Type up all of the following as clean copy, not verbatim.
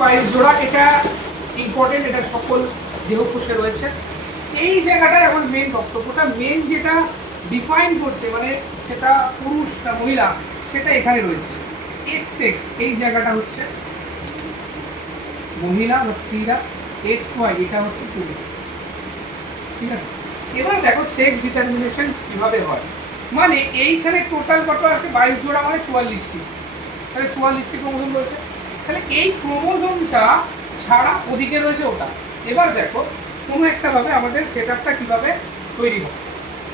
বাইশ জোড়া, এটা ইম্পর্টেন্ট, এটা সকল দেহকোষে রয়েছে। এই জায়গাটা এখন মেন বক্তব্যটা, মেন যেটা ডিফাইন করছে মানে সেটা পুরুষ না মহিলা সেটা এখানে রয়েছে। এক্স এক্স এই জায়গাটা হচ্ছে মহিলা বা স্ত্রীরা, এক্স ওয়াই এটা হচ্ছে পুরুষ, ঠিক আছে। এবার দেখো সেক্স ডিটারমিনেশন কিভাবে হয়, মানে এইখানে টোটাল কত আছে 22 জোড়া মানে 44টি, তাহলে 44টি ক্রোমোজোম রয়েছে। তাহলে এই ক্রোমোজোমটা ছাড়া ওদিকে রয়েছে ওটা। এবার দেখো কোনো একটা ভাবে আমাদের সেটআপটা কিভাবে তৈরি হয়।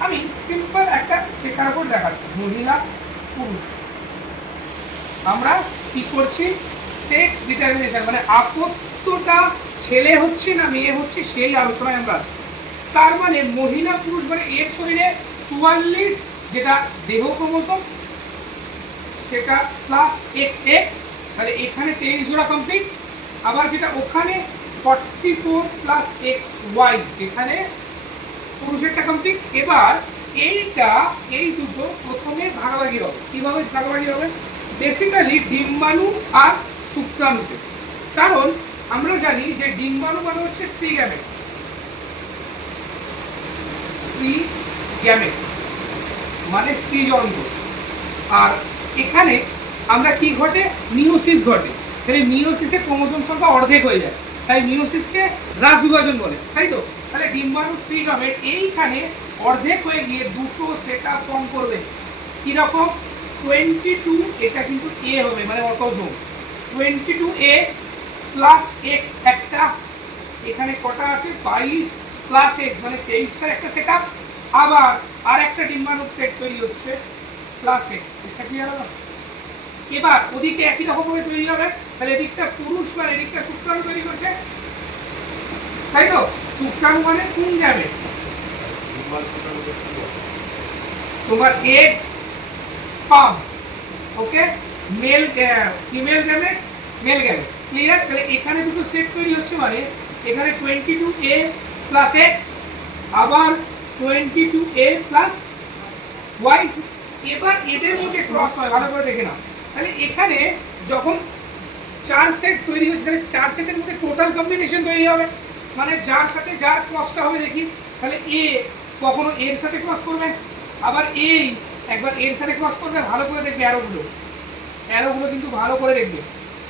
আমি সিম্পল একটা চেকার বোর্ড দেখাচ্ছি, মহিলা পুরুষ, আমরা কি করছি সেক্স ডিটারমিনেশন মানে আপত্যটা ছেলে হচ্ছে না মেয়ে হচ্ছে সেই আলোচনায় আমরা আছি। তার মানে মহিলা পুরুষ মানে এর শরীরে 44 যেটা দেহ ক্রোমোজোম সেটা প্লাস এক্স এক্স, তাহলে এখানে 23 জোড়া কমপ্লিট। আবার যেটা ওখানে 44 প্লাস এক্স ওয়াই যেখানে পুরুষেরটা কমপ্লিট। এবার এইটা এই দুটো প্রথমে ভাগাভাগি হবে। কিভাবে ভাগাভাগি হবে? বেসিক্যালি ডিম্বাণু আর শুক্রাণুতে, কারণ আমরা জানি যে ডিম্বাণু মানে হচ্ছে স্ত্রী গ্যামেট, স্ত্রী গ্যামেট মানে স্ত্রী জনকোষ। আর এখানে আমরা কি ঘটে মিওসিস ঘটে, তাহলে মিওসিসে ক্রোমোজোম সংখ্যা অর্ধেক হয়ে যায়, তাই মিওসিসকে হ্রাস বিভাজন বলে, তাই তো। তাহলে ডিম্বাণু স্ত্রী গ্যামেট এইখানে অর্ধেক হয়ে গিয়ে দুটো সেটআপ ফর্ম করবে। কিরকম 22, এটা কিন্তু এ হবে মানে অটোজোম, 22A প্লাস এক্স একটা, এখানে কটা আছে 22 প্লাস এক্স মানে 23টার একটা সেটআপ। আবার আর একটা ডিম্বাণু সেট তৈরি হচ্ছে প্লাস এক্স, এটা ক্লিয়ার হলো। এবার ওদিকে একই রকম ভাবে তৈরি হবে, তাহলে এদিকটা পুরুষ মানে এদিকটা শুক্রাণু তৈরি করছে, তাই তো। শুক্রাণু মানে কোন যাবে তোমার egg sperm, okay, male female gamete male gamete, clear. তাহলে এখানে দুটো সেট তৈরি হচ্ছে মানে এখানে 22A প্লাস এক্স আবার 22A প্লাস ওয়াই। এবার এদের মধ্যে ক্রস হয়, ভালো করে দেখে নাও। তাহলে এখানে যখন 4 সেট তৈরি হচ্ছে তাহলে 4 সেটের মধ্যে টোটাল কম্বিনেশন তৈরি হবে, মানে যার সাথে যার ক্রসটা হবে দেখি। তাহলে এ কখনো এর সাথে ক্রস করবে, আবার এই একবার এর সাথে ক্রস করবে, ভালো করে দেখবে অ্যারোগুলো, অ্যারোগুলো কিন্তু ভালো করে দেখবে,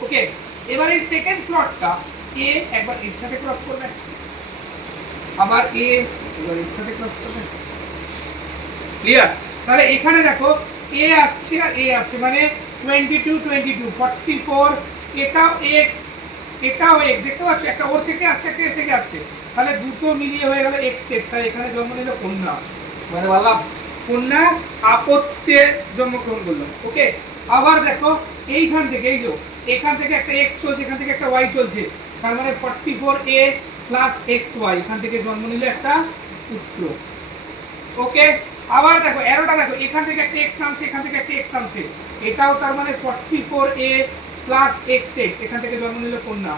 ওকে। এবার এই সেকেন্ড স্লটটা এ একবার এর সাথে ক্রস করবে, আবার এ এবার এর সাথে ক্রস করবে, ক্লিয়ার। তাহলে এখানে দেখো এ আসছে আর এ আসছে মানে 22 22 44, এটাও এক্স এটাও এক্স, দেখতে পাচ্ছ একটা ওর থেকে আসছে একটা এর থেকে আসছে, তাহলে দুটো মিলিয়ে হয়ে গেল এক্স এক্স। তাহলে এখানে জন্ম নিল কন্যা, মানে বললাম কন্যা আপত্যে জন্মগ্রহণ করলো, ওকে। আবার দেখো এইখান থেকে এই যে এখান থেকে একটা এক্স চলছে, এখান থেকে একটা ওয়াই চলছে, তার মানে 44A প্লাস এক্স ওয়াই, এখান থেকে জন্ম নিল একটা পুত্র, ওকে। আবার দেখো অ্যারোটা দেখো, এখান থেকে একটা এক্স নামছে, এখান থেকে একটা এক্স নামছে, এটাও তার মানে 44A প্লাস এক্স এক্স, এখান থেকে জন্ম নিল কন্যা,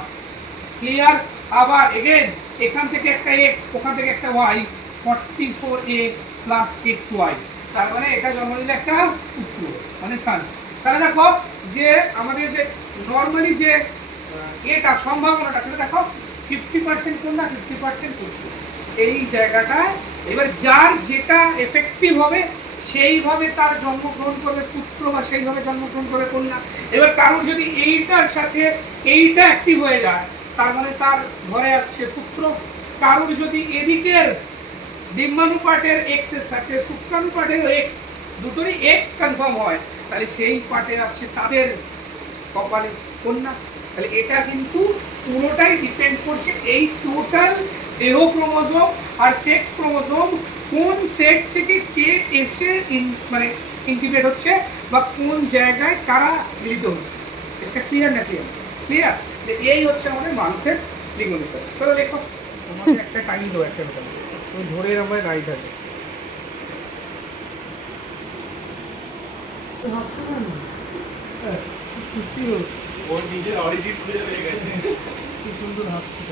ক্লিয়ার। আবার এগেন এখান থেকে একটা এক্স, ওখান থেকে একটা Y, 44A plus x Y, তার মানে এটা জন্ম নিল একটা পুত্র মানে সান। তাহলে দেখো যে আমাদের যে নর্মালি যে এটা সম্ভাবনাটা সেটা দেখো 50% কন্যা 50% পুত্র, এই জায়গাটায়। এবার যার যেটা এফেক্টিভ হবে সেইভাবে তার জন্মগ্রহণ করবে পুত্র বা সেইভাবে জন্মগ্রহণ করবে কন্যা। এবার কারণ যদি এইটার সাথে এইটা অ্যাক্টিভ হয়ে যায় তার মানে তার ঘরে আসছে পুত্র। কারণ যদি এদিকের ডিম্বাণু পার্টের এক্স এর সাথে শুক্রাণু পার্টের এক্স দুটোরই এক্স কনফার্ম হয় তাহলে সেই পার্টে আসছে তাদের কপালে কন্যা। তাহলে এটা কিন্তু পুরোটাই ডিপেন্ড করছে এই টোটাল দেহ ক্রোমোজোম আর সেক্স ক্রোমোজোম কোন সেট থেকে কে এসে মানে ইন্টিগ্রেট হচ্ছে বা কোন জায়গায় কারা মিলিত হচ্ছে। এটা ক্লিয়ার না ক্লিয়ার? ক্লিয়ার। এই হচ্ছে আমাদের মানুষের লিঙ্গনিত। চলো দেখো তোমাকে একটা টাইম দেবো, একটা কথা তুমি ধরে আমার গাড়ি থাকে খুশি হোক, ওর নিজের অরিজিন খুঁজে পেয়ে গেছে, কি সুন্দর হাসছিল।